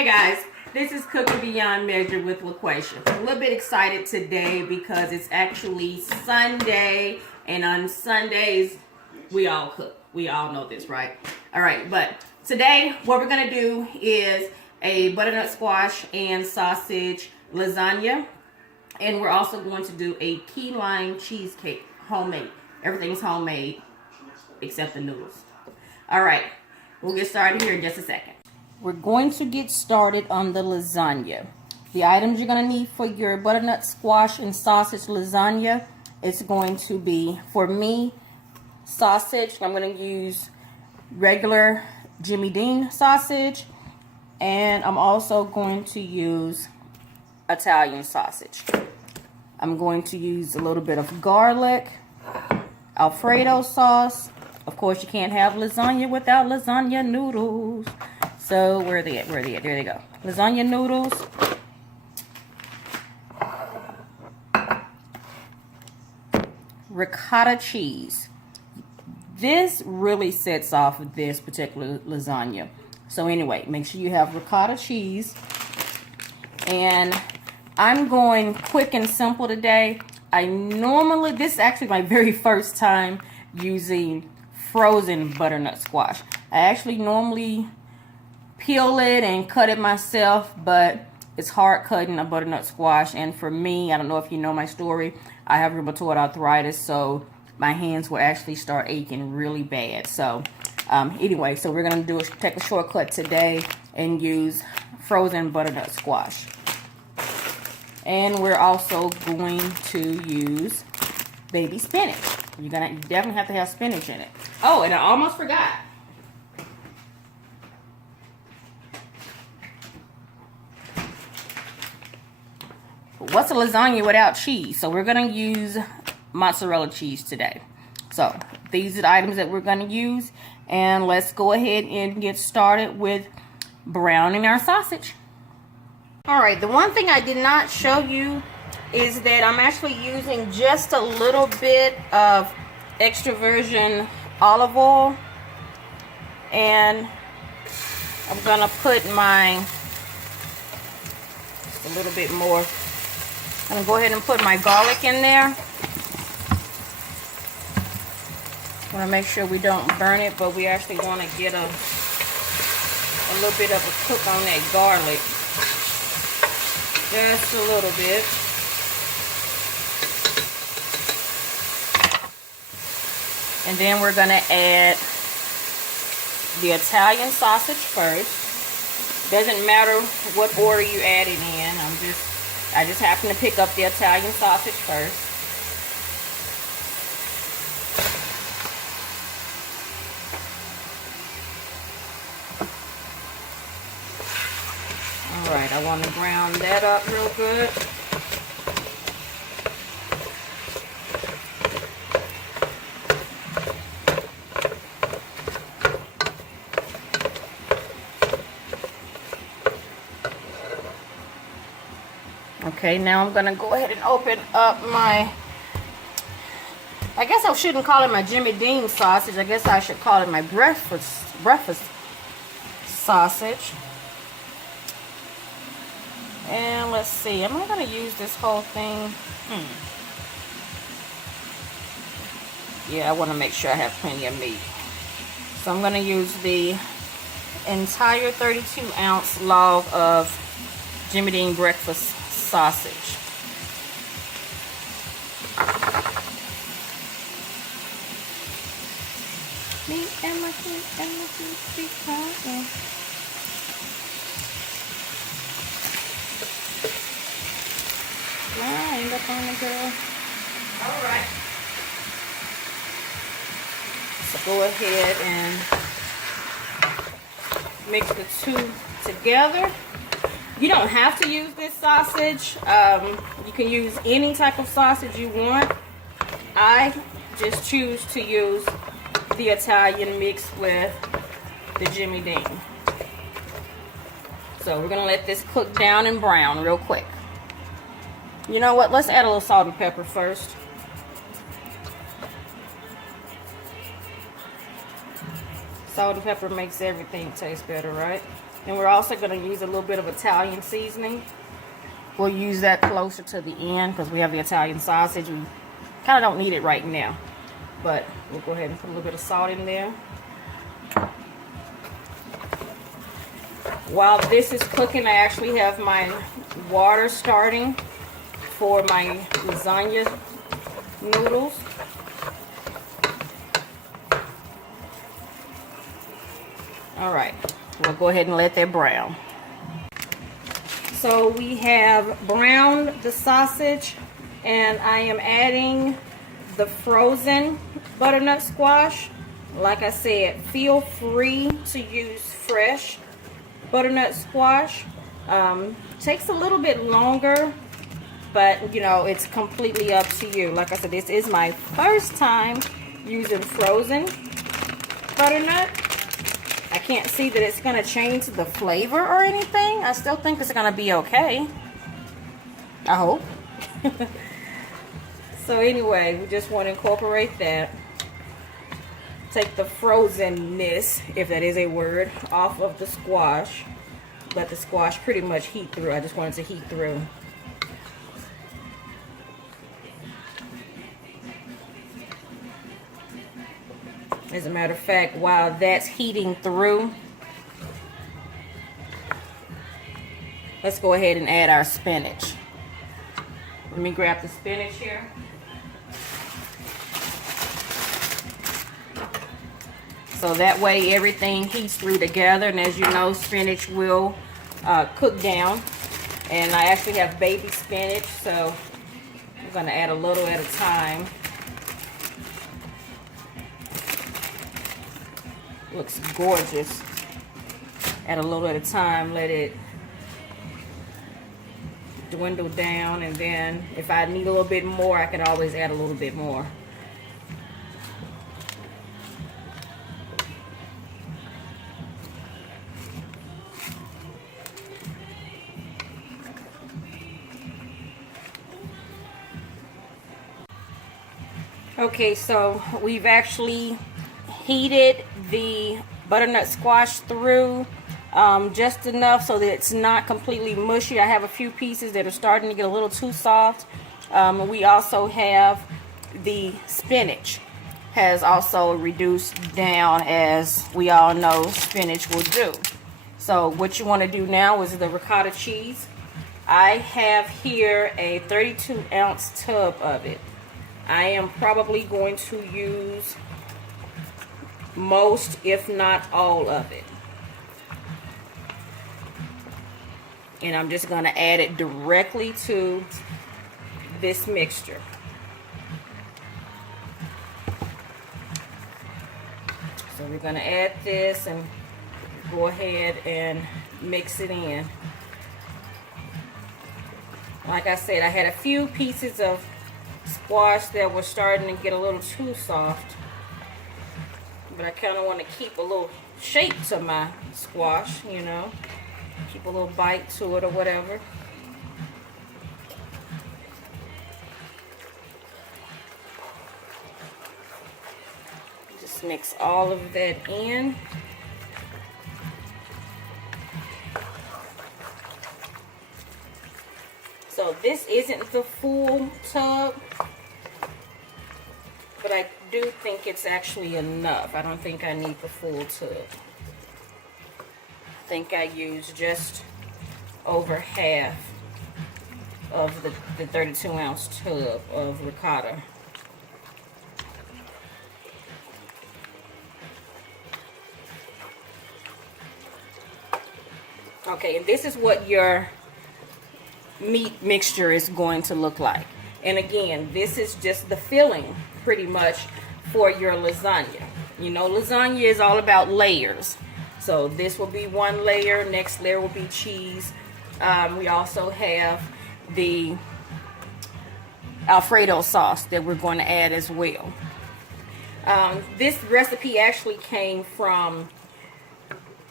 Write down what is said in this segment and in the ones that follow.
Hey guys, this is Cooking Beyond Measure with LaQuasia. I'm a little bit excited today because it's actually Sunday, and on Sundays we all cook. We all know this, right? All right, but today what we're gonna do is a butternut squash and sausage lasagna, and we're also going to do a key lime cheesecake, homemade. Everything's homemade except the noodles. All right, we'll get started here in just a second. We're going to get started on the lasagna. The items you're going to need for your butternut squash and sausage lasagna is going to be, for me, sausage. I'm going to use regular Jimmy Dean sausage, and I'm also going to use Italian sausage. I'm going to use a little bit of garlic, Alfredo sauce. Of course, you can't have lasagna without lasagna noodles. So where are they at? Where are they at? There they go. Lasagna noodles. Ricotta cheese. This really sets off this particular lasagna. So anyway, make sure you have ricotta cheese. And I'm going quick and simple today. This is actually my very first time using frozen butternut squash. I actually normally peel it and cut it myself, but it's hard cutting a butternut squash. And for me, I don't know if you know my story, I have rheumatoid arthritis, so my hands will actually start aching really bad. So anyway, so we're gonna take a shortcut today and use frozen butternut squash. And we're also going to use baby spinach. You definitely have to have spinach in it. Oh, and I almost forgot. What's a lasagna without cheese? So we're going to use mozzarella cheese today. So these are the items that we're going to use. And let's go ahead and get started with browning our sausage. Alright, the one thing I did not show you is that I'm actually using just a little bit of extra virgin olive oil. And I'm going to put a little bit more. I'm going to go ahead and put my garlic in there. I want to make sure we don't burn it, but we actually want to get a little bit of a cook on that garlic. Just a little bit. And then we're going to add the Italian sausage first. Doesn't matter what order you add it in. I just happen to pick up the Italian sausage first. Alright, I want to brown that up real good. Okay, now I'm going to go ahead and open up I guess I shouldn't call it my Jimmy Dean sausage. I guess I should call it my breakfast sausage. And let's see, am I going to use this whole thing? Yeah, I want to make sure I have plenty of meat. So I'm going to use the entire 32-ounce log of Jimmy Dean breakfast sausage. Me and my feet crying. Wind up on the girl. Alright. So go ahead and mix the two together. You don't have to use this sausage. You can use any type of sausage you want. I just choose to use the Italian mixed with the Jimmy Dean. So we're going to let this cook down and brown real quick. You know what? Let's add a little salt and pepper first. Salt and pepper makes everything taste better, right? And we're also going to use a little bit of Italian seasoning. We'll use that closer to the end because we have the Italian sausage. We kind of don't need it right now. But we'll go ahead and put a little bit of salt in there. While this is cooking, I actually have my water starting for my lasagna noodles. All right, we'll go ahead and let that brown. So we have browned the sausage, and I am adding the frozen butternut squash. Like I said, feel free to use fresh butternut squash. Takes a little bit longer, but you know, it's completely up to you. Like I said, this is my first time using frozen butternut. I can't see that it's going to change the flavor or anything. I still think it's going to be okay. I hope. So anyway, we just want to incorporate that. Take the frozenness, if that is a word, off of the squash. Let the squash pretty much heat through. I just want it to heat through. As a matter of fact, while that's heating through, let's go ahead and add our spinach. Let me grab the spinach here. So that way everything heats through together, and as you know, spinach will cook down. And I actually have baby spinach, so I'm going to add a little at a time. Looks gorgeous. Add a little at a time, let it dwindle down, and then if I need a little bit more, I can always add a little bit more. Okay, so we've actually heated the butternut squash through just enough so that it's not completely mushy. I have a few pieces that are starting to get a little too soft. We also have the spinach has also reduced down, as we all know spinach will do. So what you want to do now is the ricotta cheese. I have here a 32-ounce tub of it. I am probably going to use most, if not all of it. And I'm just going to add it directly to this mixture. So we're going to add this and go ahead and mix it in. Like I said, I had a few pieces of squash that were starting to get a little too soft. But I kind of want to keep a little shape to my squash, you know. Keep a little bite to it or whatever. Just mix all of that in. So this isn't the full tub, but I do think it's actually enough. I don't think I need the full tub. I think I used just over half of the 32-ounce tub of ricotta. Okay, and this is what your meat mixture is going to look like. And again, this is just the filling pretty much for your lasagna. You know, lasagna is all about layers. So this will be one layer, next layer will be cheese. We also have the Alfredo sauce that we're going to add as well. This recipe actually came from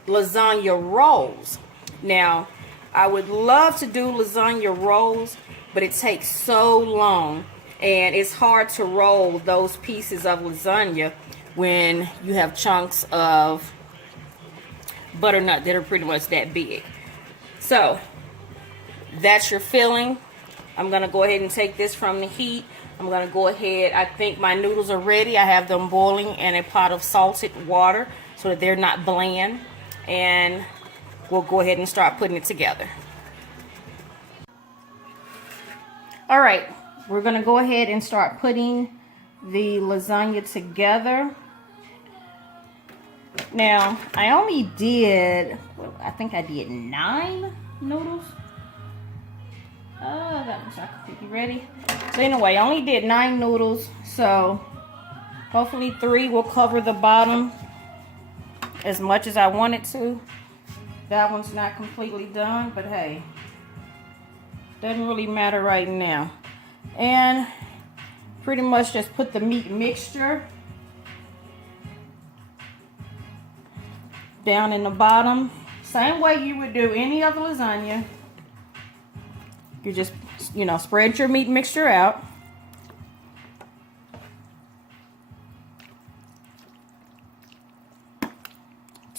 lasagna rolls. Now, I would love to do lasagna rolls, but it takes so long, and it's hard to roll those pieces of lasagna when you have chunks of butternut that are pretty much that big. So that's your filling. I'm gonna go ahead and take this from the heat. I'm gonna go ahead, I think my noodles are ready. I have them boiling in a pot of salted water so that they're not bland. And we'll go ahead and start putting it together. All right, we're gonna go ahead and start putting the lasagna together. Now, I only did, I think I did 9 noodles. That was you ready? So anyway, I only did 9 noodles, so hopefully 3 will cover the bottom as much as I want it to. That one's not completely done, but hey, doesn't really matter right now. And pretty much just put the meat mixture down in the bottom, same way you would do any other lasagna. You just, you know, spread your meat mixture out.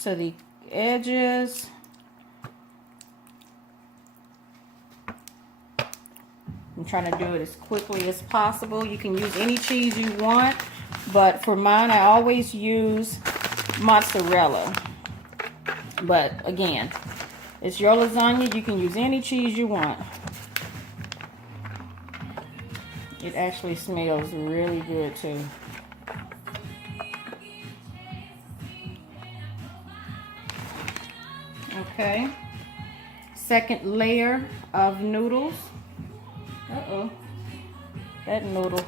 To the edges. I'm trying to do it as quickly as possible. You can use any cheese you want, but for mine, I always use mozzarella. But again, it's your lasagna. You can use any cheese you want. It actually smells really good too. Okay. Second layer of noodles. Uh-oh. That noodle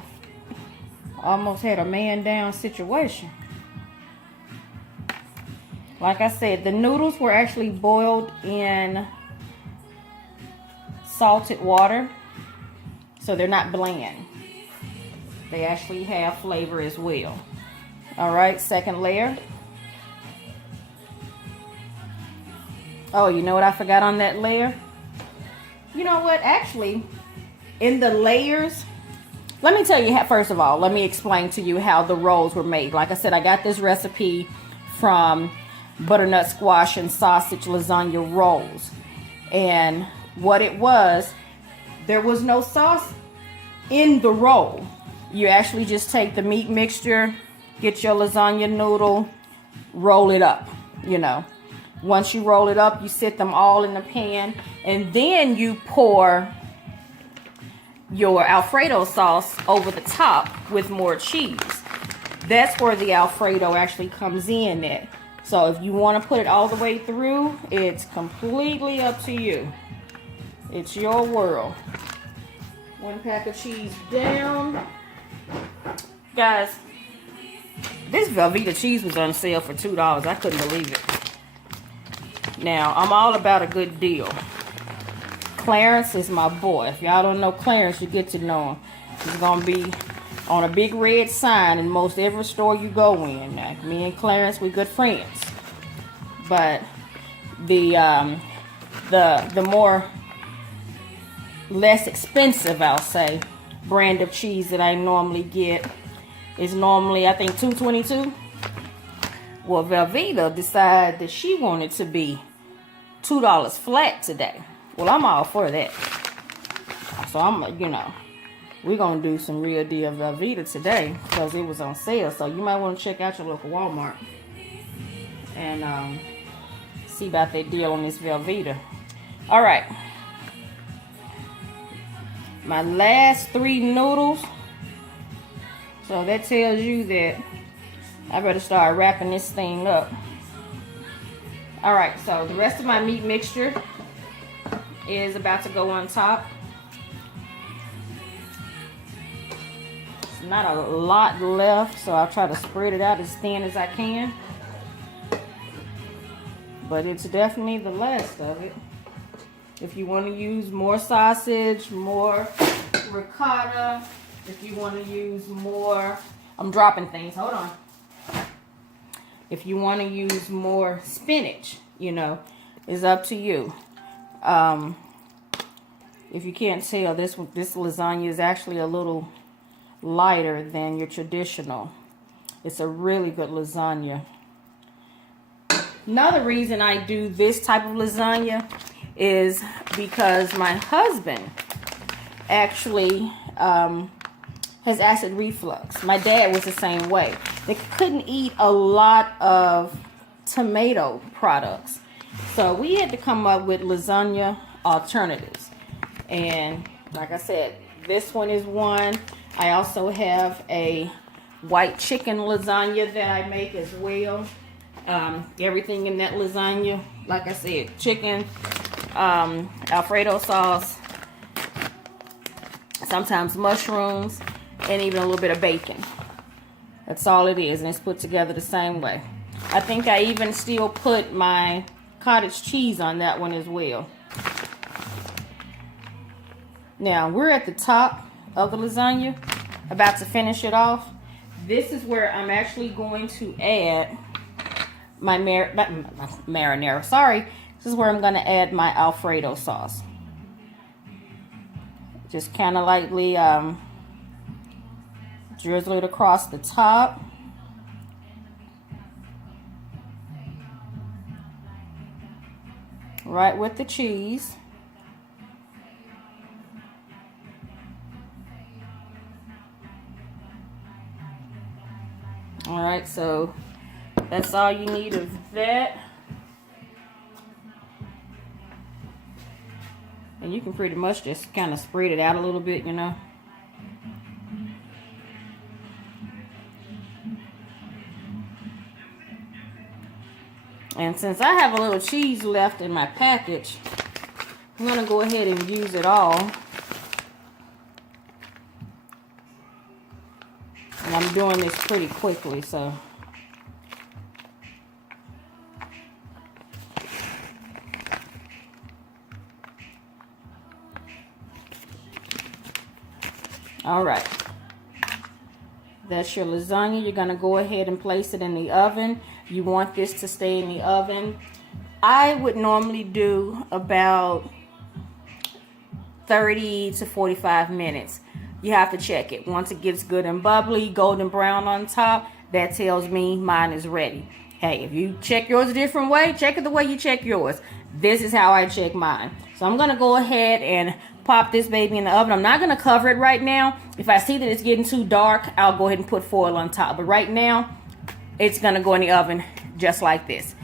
almost had a man down situation. Like I said, the noodles were actually boiled in salted water, so they're not bland. They actually have flavor as well. All right, second layer. Oh, you know what I forgot on that layer? You know what? Actually, in the layers, let me tell you, first of all, let me explain to you how the rolls were made. Like I said, I got this recipe from Butternut Squash and Sausage Lasagna Rolls. And what it was, there was no sauce in the roll. You actually just take the meat mixture, get your lasagna noodle, roll it up, you know. Once you roll it up, you sit them all in the pan, and then you pour your Alfredo sauce over the top with more cheese. That's where the Alfredo actually comes in at. So if you want to put it all the way through, it's completely up to you. It's your world. 1 pack of cheese down. Guys, this Velveeta cheese was on sale for $2. I couldn't believe it. Now, I'm all about a good deal. Clarence is my boy. If y'all don't know Clarence, you get to know him. He's going to be on a big red sign in most every store you go in. Now, me and Clarence, we're good friends. But the more less expensive, I'll say, brand of cheese that I normally get is normally, I think, $2.22. Well, Velveeta decided that she wanted to be $2 flat today. Well, I'm all for that. So I'm, you know, we're going to do some real deal Velveeta today because it was on sale. So you might want to check out your local Walmart and see about that deal on this Velveeta. All right. My last 3 noodles. So that tells you that I better start wrapping this thing up. All right, so the rest of my meat mixture is about to go on top. It's not a lot left, so I'll try to spread it out as thin as I can. But it's definitely the last of it. If you want to use more sausage, more ricotta, if you want to use more, I'm dropping things, hold on. If you want to use more spinach, you know, it's up to you. If you can't tell, this lasagna is actually a little lighter than your traditional. It's a really good lasagna. Another reason I do this type of lasagna is because my husband actually has acid reflux. My dad was the same way. They couldn't eat a lot of tomato products. So we had to come up with lasagna alternatives. And like I said, this one is one. I also have a white chicken lasagna that I make as well. Everything in that lasagna, like I said, chicken, Alfredo sauce, sometimes mushrooms, and even a little bit of bacon. That's all it is, and it's put together the same way. I think I even still put my cottage cheese on that one as well. Now, we're at the top of the lasagna, about to finish it off. This is where I'm actually going to add my marinara. Sorry, this is where I'm going to add my Alfredo sauce. Just kind of lightly drizzle it across the top. Right with the cheese. All right, so that's all you need of that. And you can pretty much just kind of spread it out a little bit, you know. And since I have a little cheese left in my package, I'm going to go ahead and use it all. And I'm doing this pretty quickly, so. All right. That's your lasagna. You're going to go ahead and place it in the oven. You want this to stay in the oven. I would normally do about 30 to 45 minutes. You have to check it. Once it gets good and bubbly, golden brown on top, that tells me mine is ready. Hey, if you check yours a different way, check it the way you check yours. This is how I check mine. So I'm going to go ahead and pop this baby in the oven. I'm not going to cover it right now. If I see that it's getting too dark, I'll go ahead and put foil on top. But right now, it's going to go in the oven just like this.